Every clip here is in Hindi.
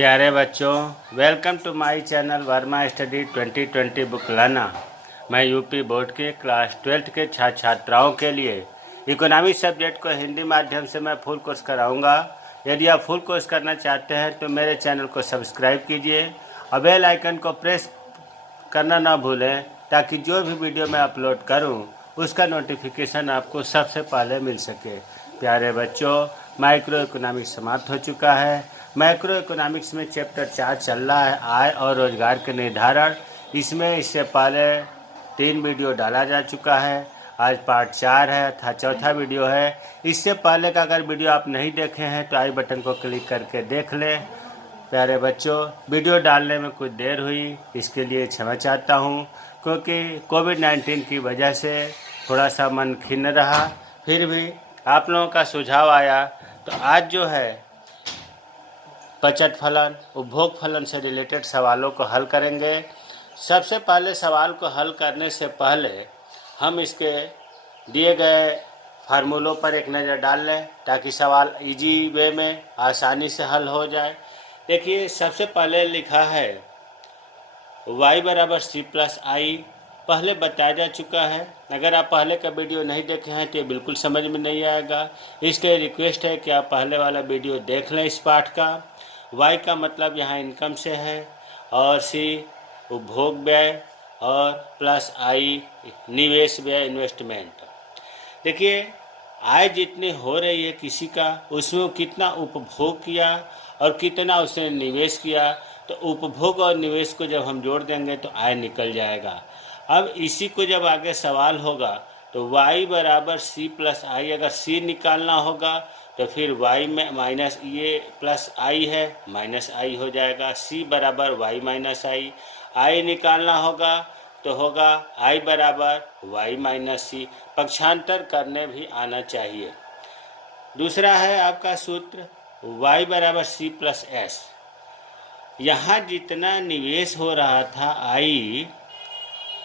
प्यारे बच्चों, welcome to my channel Verma study 2020 book लाना। मैं यूपी बोर्ड के क्लास 12th के छात्र छात्राओं के लिए इकोनॉमिक सब्जेक्ट को हिंदी माध्यम से मैं फुल कोर्स कराऊंगा। यदि आप फुल कोर्स करना चाहते हैं तो मेरे चैनल को सब्सक्राइब कीजिए और बेल आइकन को प्रेस करना ना भूलें, ताकि जो भी वीडियो मैं अपलोड करूं उसका नोटिफिकेशन आपको सबसे पहले मिल सके। प्यारे बच्चों, माइक्रो इकोनॉमिक्स समाप्त हो चुका है। माइक्रो इकोनॉमिक्स में चैप्टर 4 चल रहा है, आय और रोजगार के निर्धारण। इसमें इससे पहले 3 वीडियो डाला जा चुका है। आज पार्ट 4 है तथा चौथा वीडियो है। इससे पहले का अगर वीडियो आप नहीं देखे हैं तो आई बटन को क्लिक करके देख लें। प्यारे बच्चों, वीडियो डालने में कुछ देर हुई, इसके लिए क्षमा चाहता हूँ, क्योंकि कोविड-19 की वजह से थोड़ा सा मन खिन्न रहा। फिर भी आप लोगों का सुझाव आया तो आज जो है बचत फलन, उपभोग फलन से रिलेटेड सवालों को हल करेंगे। सबसे पहले सवाल को हल करने से पहले हम इसके दिए गए फार्मूलों पर एक नज़र डाल लें, ताकि सवाल इजी वे में आसानी से हल हो जाए। देखिए, सबसे पहले लिखा है y बराबर सी प्लस आई। पहले बताया जा चुका है। अगर आप पहले का वीडियो नहीं देखे हैं तो ये बिल्कुल समझ में नहीं आएगा, इसलिए रिक्वेस्ट है कि आप पहले वाला वीडियो देख लें। इस पाठ का y का मतलब यहाँ इनकम से है, और सी उपभोग व्यय, और प्लस आई निवेश व्यय, इन्वेस्टमेंट। देखिए, आय जितनी हो रही है किसी का, उसमें कितना उपभोग किया और कितना उसने निवेश किया, तो उपभोग और निवेश को जब हम जोड़ देंगे तो आय निकल जाएगा। अब इसी को जब आगे सवाल होगा तो y बराबर सी प्लस आई, अगर सी निकालना होगा तो फिर y में माइनस ये प्लस आई है, माइनस आई हो जाएगा। सी बराबर y माइनस आई। आई निकालना होगा तो होगा i बराबर y माइनस सी। पक्षांतर करने भी आना चाहिए। दूसरा है आपका सूत्र y बराबर सी प्लस एस। यहाँ जितना निवेश हो रहा था i,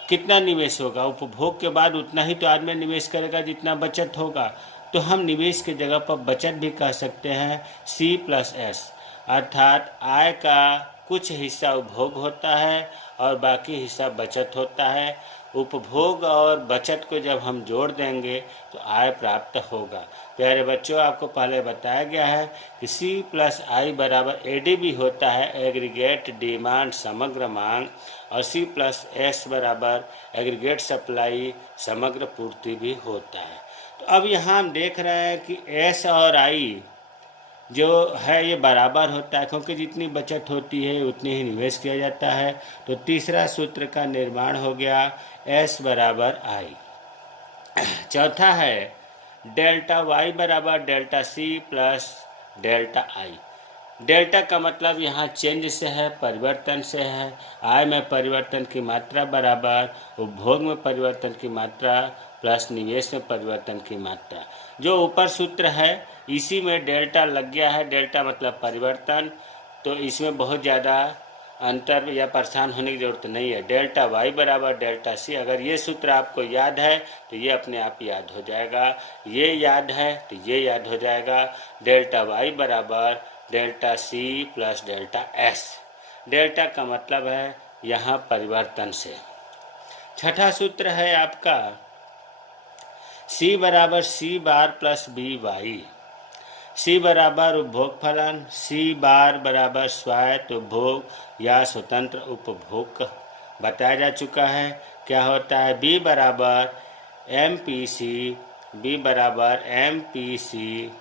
कितना निवेश होगा, उपभोग के बाद उतना ही तो आदमी निवेश करेगा जितना बचत होगा। तो हम निवेश की जगह पर बचत भी कह सकते हैं सी प्लस एस, अर्थात आय का कुछ हिस्सा उपभोग होता है और बाकी हिस्सा बचत होता है। उपभोग और बचत को जब हम जोड़ देंगे तो आय प्राप्त होगा। प्यारे बच्चों, आपको पहले बताया गया है कि सी प्लस आई बराबर एडीबी होता है, एग्रीगेट डिमांड समग्र मांग, और सी प्लस एस बराबर एग्रीगेट सप्लाई समग्र पूर्ति भी होता है। तो अब यहाँ हम देख रहे हैं कि एस और आई जो है ये बराबर होता है, क्योंकि जितनी बचत होती है उतनी ही निवेश किया जाता है। तो तीसरा सूत्र का निर्माण हो गया एस बराबर आई। चौथा है डेल्टा वाई बराबर delta C plus delta I. Delta का मतलब यहाँ चेंज से है, परिवर्तन से है। आय में परिवर्तन की मात्रा बराबर उपभोग में परिवर्तन की मात्रा प्लस निवेश में परिवर्तन की मात्रा। जो ऊपर सूत्र है इसी में डेल्टा लग गया है। डेल्टा मतलब परिवर्तन, तो इसमें बहुत ज़्यादा अंतर या परेशान होने की ज़रूरत नहीं है। डेल्टा वाई बराबर डेल्टा सी, अगर ये सूत्र आपको याद है तो ये अपने आप याद हो जाएगा। ये याद है तो ये याद हो जाएगा। डेल्टा वाई बराबर delta C plus delta S. Delta का मतलब है यहाँ परिवर्तन से। छठा सूत्र है आपका सी बराबर सी बार प्लस बी वाई। सी बराबर उपभोग फलन, सी बार बराबर स्वायत्त उपभोग या स्वतंत्र उपभोग बताया जा चुका है। क्या होता है बी बराबर एम पी सी, बी बराबर एम पी सी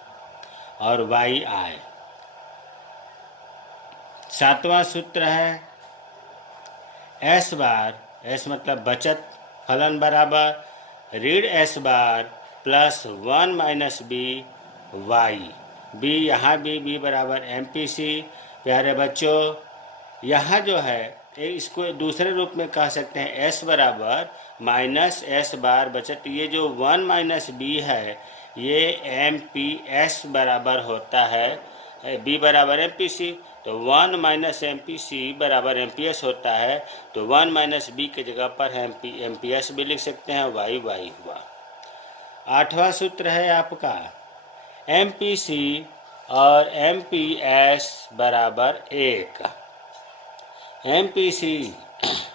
और वाई आय। सातवां सूत्र है एस बार, एस मतलब बचत फलन बराबर ऋण S bar plus 1 minus B Y. B यहाँ बी बराबर एम पी सी। प्यारे बच्चों, यहाँ जो है इसको दूसरे रूप में कह सकते हैं एस बराबर माइनस एस बार बचत। ये जो 1 माइनस बी है ये एम पी एस बराबर होता है, बी बराबर एम पी सी, तो 1 माइनस एम पी सी बराबर एम पी एस होता है। तो 1 माइनस बी के जगह पर एम पी एस भी लिख सकते हैं, वाई हुआ। आठवां सूत्र है आपका एम पी सी और MPS बराबर 1। MPC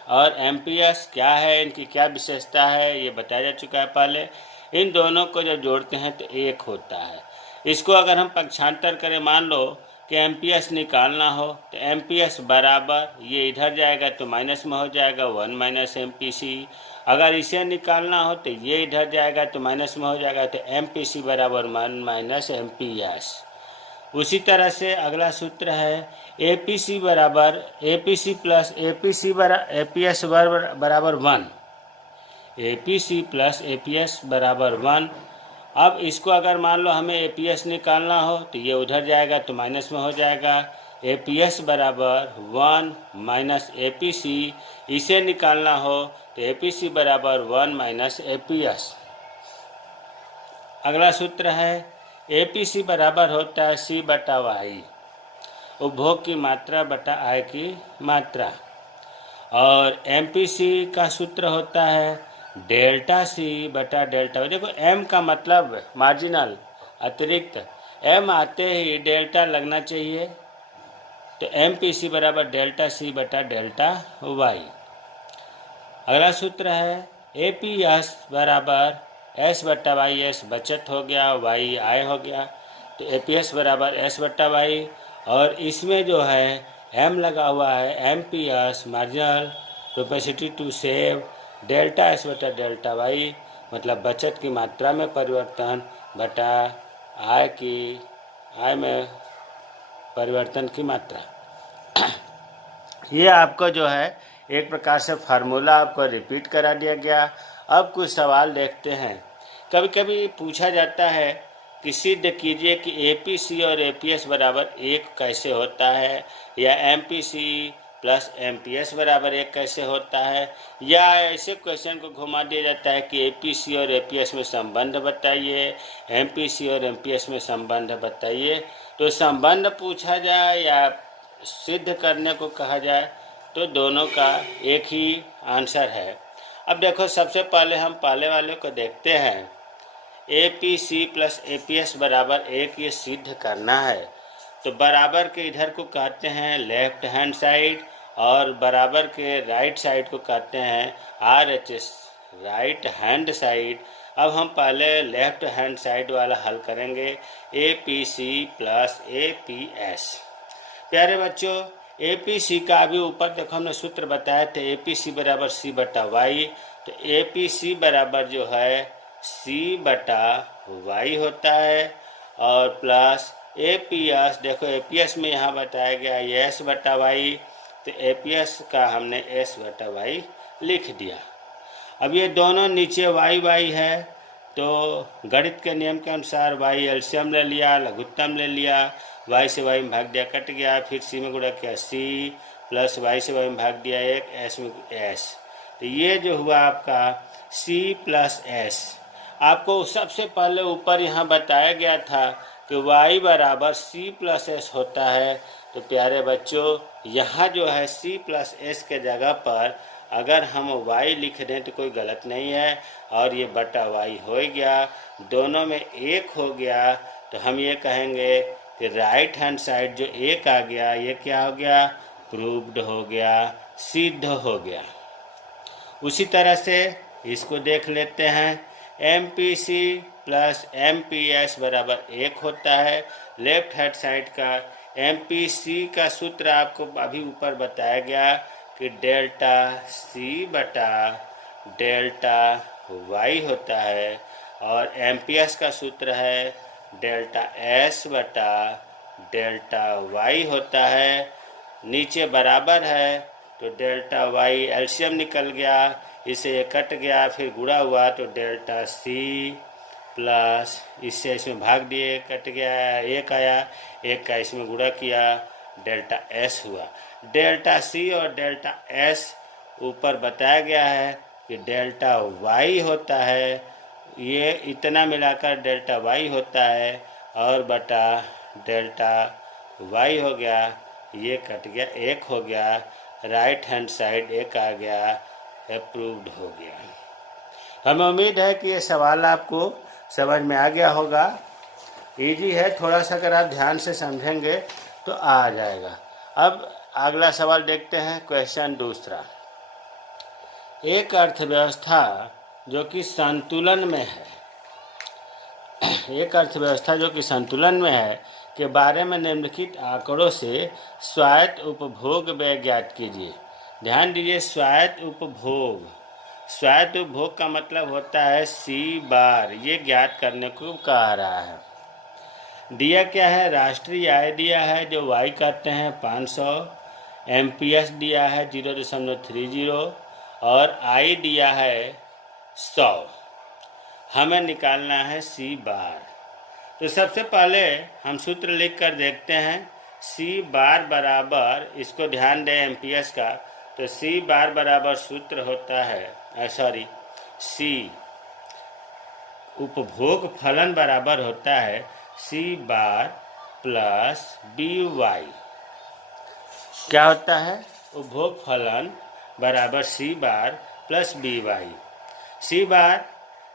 और MPS क्या है, इनकी क्या विशेषता है, ये बताया जा चुका है पहले। इन दोनों को जब जोड़ते हैं तो 1 होता है। इसको अगर हम पक्षांतर करें, मान लो कि MPS निकालना हो तो MPS बराबर, ये इधर जाएगा तो माइनस में हो जाएगा 1 माइनस MPC। अगर इसे निकालना हो तो ये इधर जाएगा तो माइनस में हो जाएगा, तो MPC बराबर 1 माइनस MPS। उसी तरह से अगला सूत्र है APC बराबर APC प्लस APS बराबर 1। APC प्लस APS बराबर 1। अब इसको अगर मान लो हमें APS निकालना हो तो ये उधर जाएगा तो माइनस में हो जाएगा। APS बराबर 1 माइनस APC। इसे निकालना हो तो APC बराबर 1 माइनस APS। अगला सूत्र है APC बराबर होता है C बटा वाई, उपभोग की मात्रा बटा आय की मात्रा। और MPC का सूत्र होता है डेल्टा C बटा डेल्टा वाई। देखो M का मतलब मार्जिनल, अतिरिक्त, M आते ही डेल्टा लगना चाहिए, तो MPC बराबर डेल्टा C बटा डेल्टा वाई। अगला सूत्र है APS बराबर S बटा वाई, S बचत हो गया, वाई आय हो गया, तो APS बराबर S बटा वाई। और इसमें जो है M लगा हुआ है, MPS marginal capacity to save, delta S बटा डेल्टा वाई, मतलब बचत की मात्रा में परिवर्तन बटा आय में परिवर्तन की मात्रा। ये आपको जो है एक प्रकार से फार्मूला आपको रिपीट करा दिया गया। अब कुछ सवाल देखते हैं। कभी कभी पूछा जाता है कि सिद्ध कीजिए कि APC और APS बराबर 1 कैसे होता है, या MPC प्लस MPS बराबर 1 कैसे होता है, या ऐसे क्वेश्चन को घुमा दिया जाता है कि APC और APS में संबंध बताइए, MPC और MPS में संबंध बताइए। तो संबंध पूछा जाए या सिद्ध करने को कहा जाए तो दोनों का एक ही आंसर है। अब देखो, सबसे पहले हम पहले वाले को देखते हैं। APC प्लस APS बराबर 1 ये सिद्ध करना है, तो बराबर के इधर को कहते हैं लेफ्ट हैंड साइड, और बराबर के राइट साइड को कहते हैं RHS, राइट हैंड साइड। अब हम पहले लेफ्ट हैंड साइड वाला हल करेंगे, APC प्लस APS। प्यारे बच्चों, APC का अभी ऊपर देखो हमने सूत्र बताया था, APC बराबर C बटा वाई, तो APC बराबर जो है C बटा वाई होता है, और प्लस APS, देखो APS में यहाँ बताया गया है S बटा वाई, तो APS का हमने S बटा वाई लिख दिया। अब ये दोनों नीचे वाई वाई है, तो गणित के नियम के अनुसार वाई एलसीएम ले लिया, लघुत्तम ले लिया, वाई से वाई में भाग दिया, कट गया, फिर सी में गुणा किया C प्लस वाई से वाई में भाग दिया 1, S में S, तो ये जो हुआ आपका C प्लस S। आपको सबसे पहले ऊपर यहाँ बताया गया था कि y बराबर C प्लस S होता है, तो प्यारे बच्चों यहाँ जो है C प्लस S के जगह पर अगर हम y लिख दें तो कोई गलत नहीं है, और ये बटा y हो गया, दोनों में 1 हो गया, तो हम ये कहेंगे कि राइट हैंड साइड जो 1 आ गया, ये क्या हो गया, प्रूव्ड हो गया, सिद्ध हो गया। उसी तरह से इसको देख लेते हैं, MPC प्लस MPS बराबर 1 होता है। लेफ्ट हैंड साइड का MPC का सूत्र आपको अभी ऊपर बताया गया कि डेल्टा C बटा डेल्टा Y होता है, और MPS का सूत्र है डेल्टा S बटा डेल्टा Y होता है। नीचे बराबर है तो डेल्टा Y एलसीएम निकल गया, इसे ये कट गया, फिर गुणा हुआ तो डेल्टा C प्लस इससे इसमें भाग दिए, कट गया, 1 आया, 1 का इसमें गुणा किया, डेल्टा S हुआ। डेल्टा C और डेल्टा S ऊपर बताया गया है कि डेल्टा Y होता है, ये इतना मिलाकर डेल्टा Y होता है, और बटा डेल्टा Y हो गया, ये कट गया, 1 हो गया, राइट हैंड साइड 1 आ गया, अप्रूव्ड हो गया। हमें उम्मीद है कि ये सवाल आपको समझ में आ गया होगा। इजी है, थोड़ा सा अगर आप ध्यान से समझेंगे तो आ जाएगा। अब अगला सवाल देखते हैं, क्वेश्चन दूसरा। एक अर्थव्यवस्था जो कि संतुलन में है, एक अर्थव्यवस्था जो कि संतुलन में है के बारे में निम्नलिखित आंकड़ों से स्वायत्त उपभोग व्यय ज्ञात कीजिए। ध्यान दीजिए, स्वायत्त उपभोग, स्वायत्त उपभोग का मतलब होता है सी बार, ये ज्ञात करने को कह रहा है। दिया क्या है, राष्ट्रीय आय दिया है जो वाई कहते हैं 500, एमपीएस दिया है 0.30 और आई दिया है 100। हमें निकालना है सी बार। तो सबसे पहले हम सूत्र लिख कर देखते हैं। सी बार बराबर, इसको ध्यान दें एमपीएस का, तो सी बार बराबर सूत्र होता है सी उपभोग फलन बराबर होता है सी बार प्लस बी वाई। क्या होता है, उपभोग फलन बराबर सी बार प्लस बी वाई। सी बार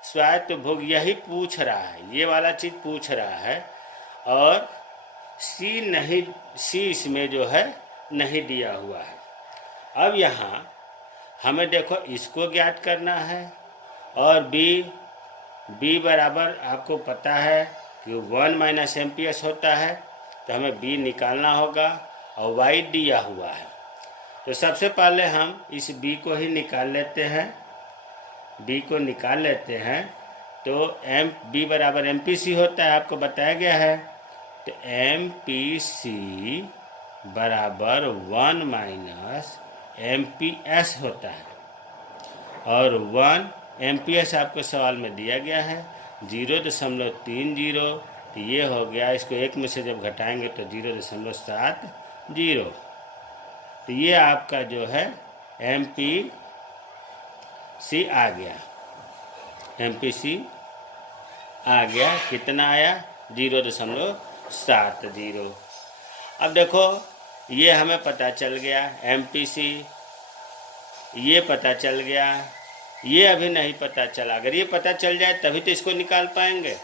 स्वायत्त उपभोग, यही पूछ रहा है, ये वाला चीज़ पूछ रहा है, और सी नहीं, सी इसमें जो है नहीं दिया हुआ है। अब यहाँ हमें देखो इसको ज्ञात करना है, और बी बराबर आपको पता है कि 1 - एमपीएस होता है, तो हमें बी निकालना होगा, और वाई दिया हुआ है। तो सबसे पहले हम इस बी को ही निकाल लेते हैं, बी को निकाल लेते हैं। तो बी बराबर एमपीसी होता है, आपको बताया गया है। तो एमपीसी बराबर 1 - एमपीएस होता है, और 1 एमपीएस आपको सवाल में दिया गया है 0.30। तो ये हो गया, इसको एक में से जब घटाएंगे तो 0.70। तो ये आपका जो है एमपीसी आ गया, एमपीसी आ गया। कितना आया, 0.70। अब देखो ये हमें पता चल गया, एमपीसी ये पता चल गया, ये अभी नहीं पता चला। अगर ये पता चल जाए तभी तो इसको निकाल पाएंगे।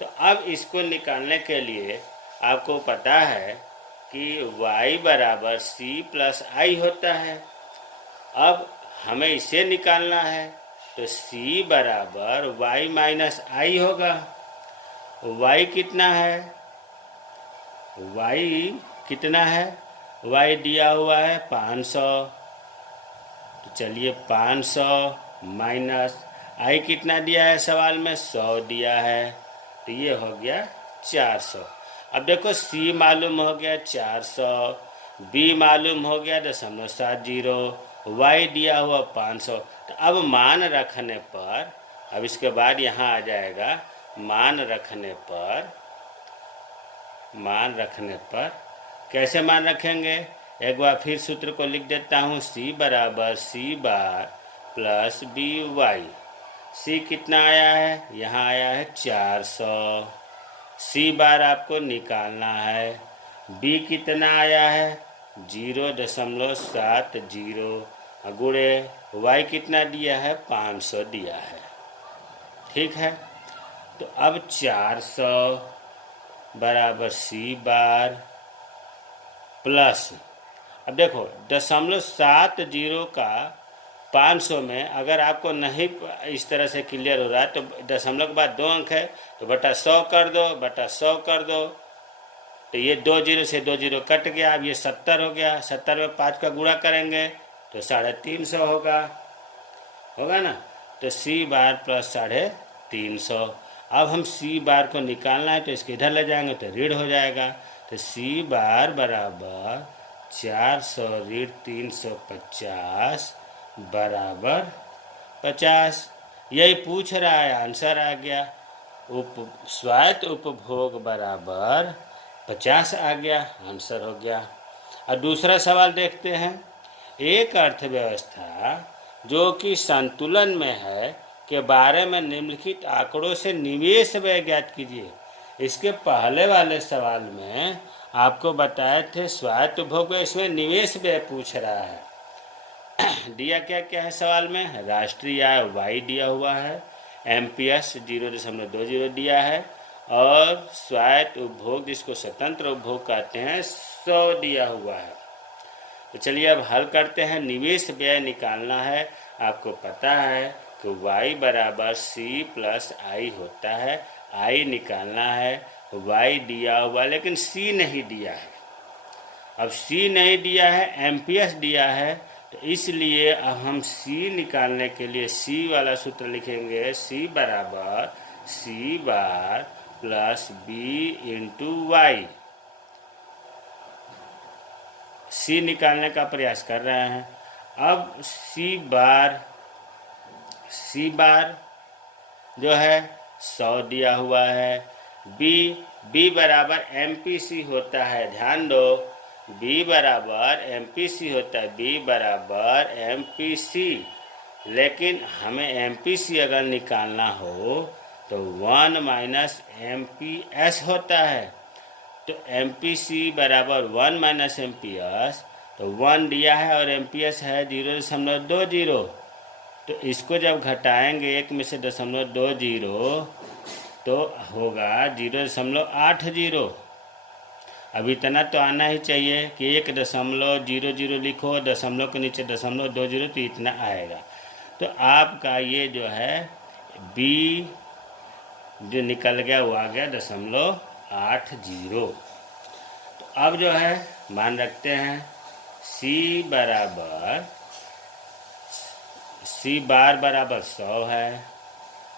तो अब इसको निकालने के लिए आपको पता है कि y बराबर c प्लस आई होता है। अब हमें इसे निकालना है, तो c बराबर y माइनस आई होगा। y कितना है, y कितना है, y दिया हुआ है 500। तो चलिए 500 माइनस आई कितना दिया है सवाल में, 100 दिया है, तो ये हो गया 400। अब देखो c मालूम हो गया 400, b मालूम हो गया 0.70, y दिया हुआ 500। तो अब मान रखने पर, अब इसके बाद यहाँ आ जाएगा मान रखने पर कैसे मान रखेंगे, एक बार फिर सूत्र को लिख देता हूँ। c बराबर c बार प्लस बी वाई। सी कितना आया है, यहाँ आया है 400। सी बार आपको निकालना है। बी कितना आया है 0.70, गुणे वाई कितना दिया है 500 दिया है। ठीक है, तो अब 400 बराबर सी बार प्लस, अब देखो 0.70 का 500 में अगर आपको नहीं इस तरह से क्लियर हो रहा है तो दशमलव के बाद 2 अंक है, तो बटा 100 कर दो, तो ये 2 0 से 2 0 कट गया। अब ये 70 हो गया, 70 में 5 का गुणा करेंगे तो 350 होगा ना। तो सी बार प्लस 350। अब हम सी बार को निकालना है, तो इसके इधर ले जाएंगे तो ऋण हो जाएगा। तो सी बार बराबर 400 ऋण 350 बराबर 50। यही पूछ रहा है, आंसर आ गया। स्वायत्त उपभोग बराबर 50 आ गया, आंसर हो गया। और दूसरा सवाल देखते हैं। एक अर्थव्यवस्था जो कि संतुलन में है के बारे में निम्नलिखित आंकड़ों से निवेश व्यय ज्ञात कीजिए। इसके पहले वाले सवाल में आपको बताए थे स्वायत्त उपभोग, इसमें निवेश व्यय पूछ रहा है। दिया क्या क्या है सवाल में, राष्ट्रीय आय वाई दिया हुआ है, एमपीएस 0.20 दिया है, और स्वायत्त उपभोग जिसको स्वतंत्र उपभोग कहते हैं 100 दिया हुआ है। तो चलिए अब हल करते हैं। निवेश व्यय निकालना है। आपको पता है कि y बराबर सी प्लस आई होता है। आई निकालना है। y दिया हुआ लेकिन सी नहीं दिया है। अब सी नहीं दिया है, एम्पियर्स दिया है, तो इसलिए अब हम सी निकालने के लिए सी वाला सूत्र लिखेंगे। सी बराबर सी बार प्लस बी इंटू वाई। सी निकालने का प्रयास कर रहे हैं। अब सी बार जो है 100 दिया हुआ है। बी बराबर एमपीसी होता है। ध्यान दो, बी बराबर एमपीसी होता है। बी बराबर एमपीसी, लेकिन हमें एमपीसी अगर निकालना हो तो 1 माइनस एमपीएस होता है। तो एमपीसी बराबर 1 माइनस एमपीएस, तो 1 दिया है और एमपीएस है 0.20। तो इसको जब घटाएंगे 1 में से 0.20 तो होगा 0.80। अब इतना तो आना ही चाहिए कि 1.00 लिखो, दशमलव के नीचे 0.20, तो इतना आएगा। तो आपका ये जो है बी जो निकल गया वो आ गया 0.80। तो अब जो है मान रखते हैं सी बार बराबर 100 है,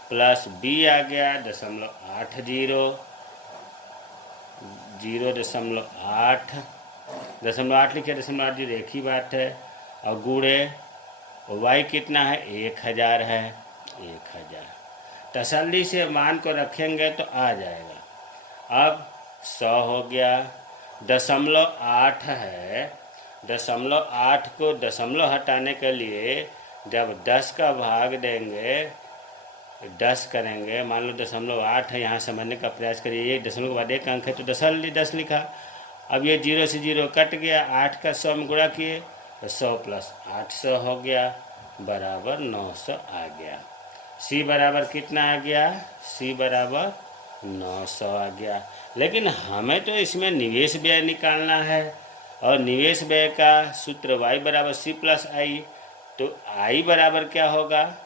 प्लस बी आ गया 0.80, 0.8 लिखे, 0.80 एक ही बात है। और गुणे वाई कितना है 1000 है, 1000। तसल्ली से मान को रखेंगे तो आ जाएगा। अब 100 हो गया, 0.8 है। 0.8 को दशमलव हटाने के लिए जब 10 का भाग देंगे, 10 करेंगे, मान लो 0.8 है, यहाँ समझने का प्रयास करिए। एक दशमलव के बाद एक अंक है तो 10 लिखा। अब ये 0 से 0 कट गया, 8 का 100 में गुणा किए तो 100 प्लस 800 हो गया, बराबर 900 आ गया। सी बराबर कितना आ गया? सी बराबर 900 आ गया। लेकिन हमें तो इसमें निवेश व्यय निकालना है, और निवेश व्यय का सूत्र y बराबर सी प्लस आई। तो आई बराबर क्या होगा,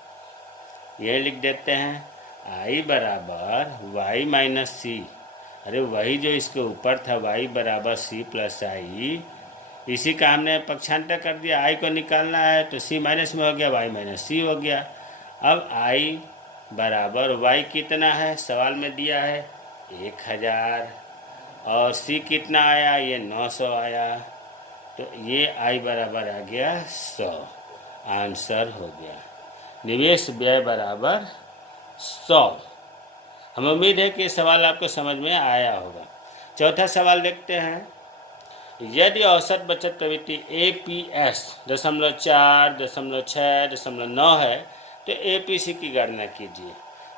ये लिख देते हैं, आई बराबर y माइनस सी। अरे वही जो इसके ऊपर था, y बराबर सी प्लस आई, इसी का हमने पक्षांतर कर दिया। आई को निकालना है तो सी माइनस में हो गया, y माइनस सी हो गया। अब आई बराबर y कितना है, सवाल में दिया है 1000, और सी कितना आया, ये 900 आया। तो ये आई बराबर आ गया 100, आंसर हो गया। निवेश व्यय बराबर 100। हम उम्मीद है कि सवाल आपको समझ में आया होगा। चौथा सवाल देखते हैं। यदि औसत बचत प्रवृत्ति APS 0.4, 0.6, 0.9 है तो APC की गणना कीजिए।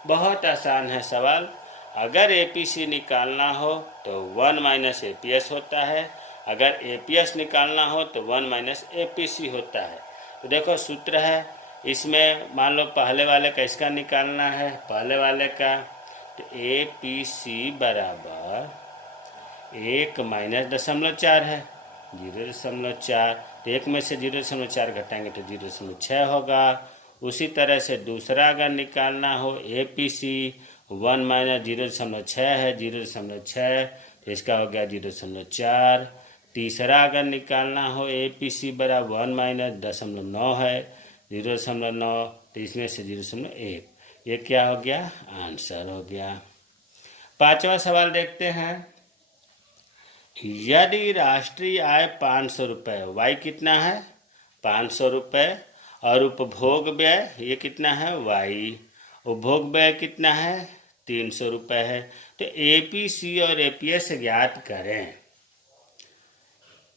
बहुत आसान है सवाल। अगर APC निकालना हो तो 1 माइनस APS होता है, अगर APS निकालना हो तो 1 माइनस APC होता है। तो देखो सूत्र है, इसमें मान लो पहले वाले का इसका निकालना है, पहले वाले का, तो APC बराबर 1 माइनस 0.4 है, 0.4। तो 1 में से 0.4 घटाएंगे तो 0.6 होगा। उसी तरह से दूसरा अगर निकालना हो APC 1 माइनस 0.6 है, 0.6, तो इसका हो गया 0.4। तीसरा अगर निकालना हो APC बराबर 1 माइनस 0.9 है, 0.9, तो इसमें से 0.1, ये क्या हो गया, आंसर हो गया। पांचवा सवाल देखते हैं। यदि राष्ट्रीय आय 500 रुपये, वाई कितना है 500 रुपये, और उपभोग व्यय ये कितना है वाई, उपभोग व्यय कितना है 300 रुपये है, तो APC और APS ज्ञात करें।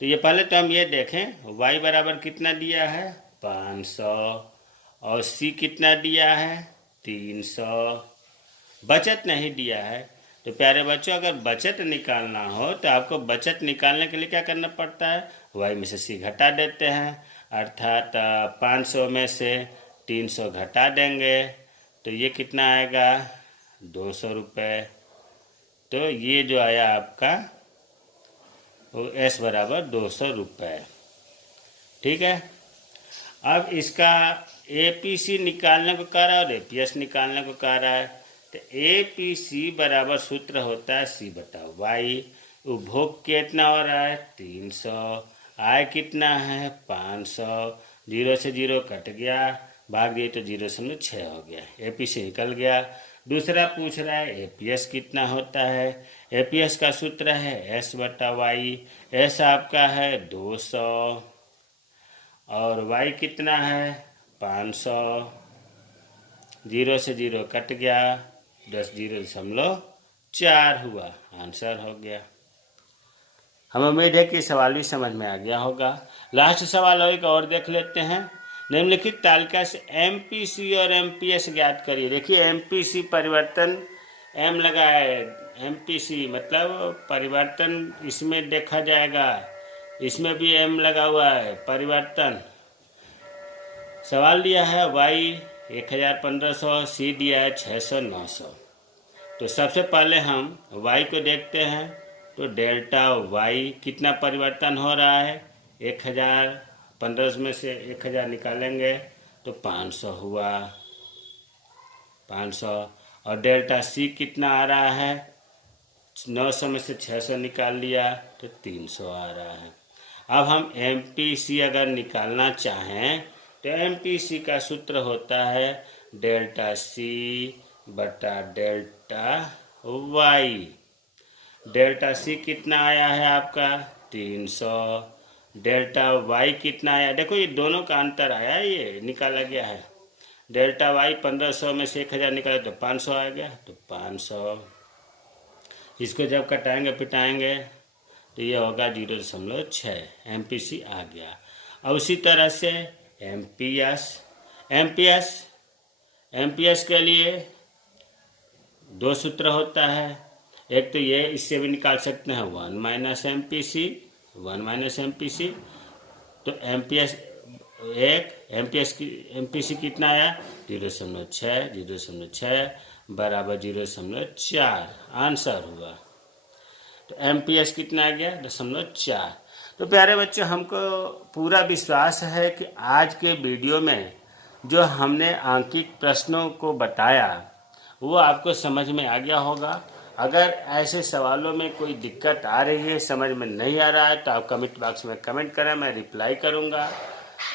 तो ये पहले तो हम ये देखें, y बराबर कितना दिया है 500, और C कितना दिया है 300, बचत नहीं दिया है। तो प्यारे बच्चों, अगर बचत निकालना हो तो आपको बचत निकालने के लिए क्या करना पड़ता है, y में से C घटा देते हैं, अर्थात 500 में से 300 घटा देंगे तो ये कितना आएगा 200 रुपये। तो ये जो आया आपका वो S बराबर 200 रुपये। ठीक है, अब इसका APC निकालने को कह रहा है और APS निकालने को कह रहा है। तो APC बराबर सूत्र होता है C बटा Y। उपभोग कितना हो रहा है 300, आय कितना है 500, 0 से 0 कट गया, भाग दिए तो 0.6 हो गया, APC निकल गया। दूसरा पूछ रहा है APS कितना होता है। APS का सूत्र है S बटा Y। S आपका है 200 और Y कितना है 500, 0 से 0 कट गया, 10.04 हुआ, आंसर हो गया। हम उम्मीद है कि सवाल भी समझ में आ गया होगा। लास्ट सवाल एक और देख लेते हैं। निम्नलिखित तालिका से MPC और MPS ज्ञात करिए। देखिए MPC परिवर्तन M लगा है, MPC मतलब परिवर्तन इसमें देखा जाएगा, इसमें भी M लगा हुआ है परिवर्तन। सवाल दिया है Y 1500, C दिया है 600 900। तो सबसे पहले हम Y को देखते हैं। तो डेल्टा Y कितना परिवर्तन हो रहा है 1500 में से 1000 निकालेंगे तो 500 हुआ, 500। और डेल्टा C कितना आ रहा है 900 में से 600 निकाल लिया तो 300 आ रहा है। अब हम MPC अगर निकालना चाहें तो MPC का सूत्र होता है डेल्टा C बटा डेल्टा Y। डेल्टा C कितना आया है आपका 300, डेल्टा Y कितना आया, देखो ये दोनों का अंतर आया है, ये निकाला गया है। डेल्टा Y 1500 में से 1000 निकाला तो 500 आ गया, तो 500। इसको जब कटाएंगे पिटाएंगे तो ये होगा 0.6, MPC आ गया। और उसी तरह से MPS के लिए दो सूत्र होता है। एक तो ये, इससे भी निकाल सकते हैं 1 माइनस MPC। तो MPC कितना आया 0.6 बराबर 0.4, आंसर हुआ। तो MPS कितना आ गया 0.4। तो प्यारे बच्चों, हमको पूरा विश्वास है कि आज के वीडियो में जो हमने आंकिक प्रश्नों को बताया वो आपको समझ में आ गया होगा। अगर ऐसे सवालों में कोई दिक्कत आ रही है, समझ में नहीं आ रहा है, तो आप कमेंट बॉक्स में कमेंट करें, मैं रिप्लाई करूंगा।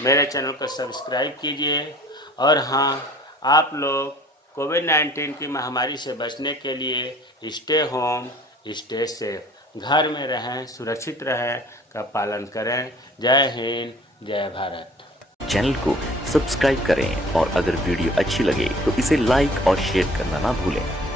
मेरे चैनल को सब्सक्राइब कीजिए। और हाँ, आप लोग कोविड-19 की महामारी से बचने के लिए स्टे होम स्टे सेफ, घर में रहें, सुरक्षित रहें का पालन करें। जय हिंद, जय भारत। चैनल को सब्सक्राइब करें और अगर वीडियो अच्छी लगे तो इसे लाइक और शेयर करना ना भूलें।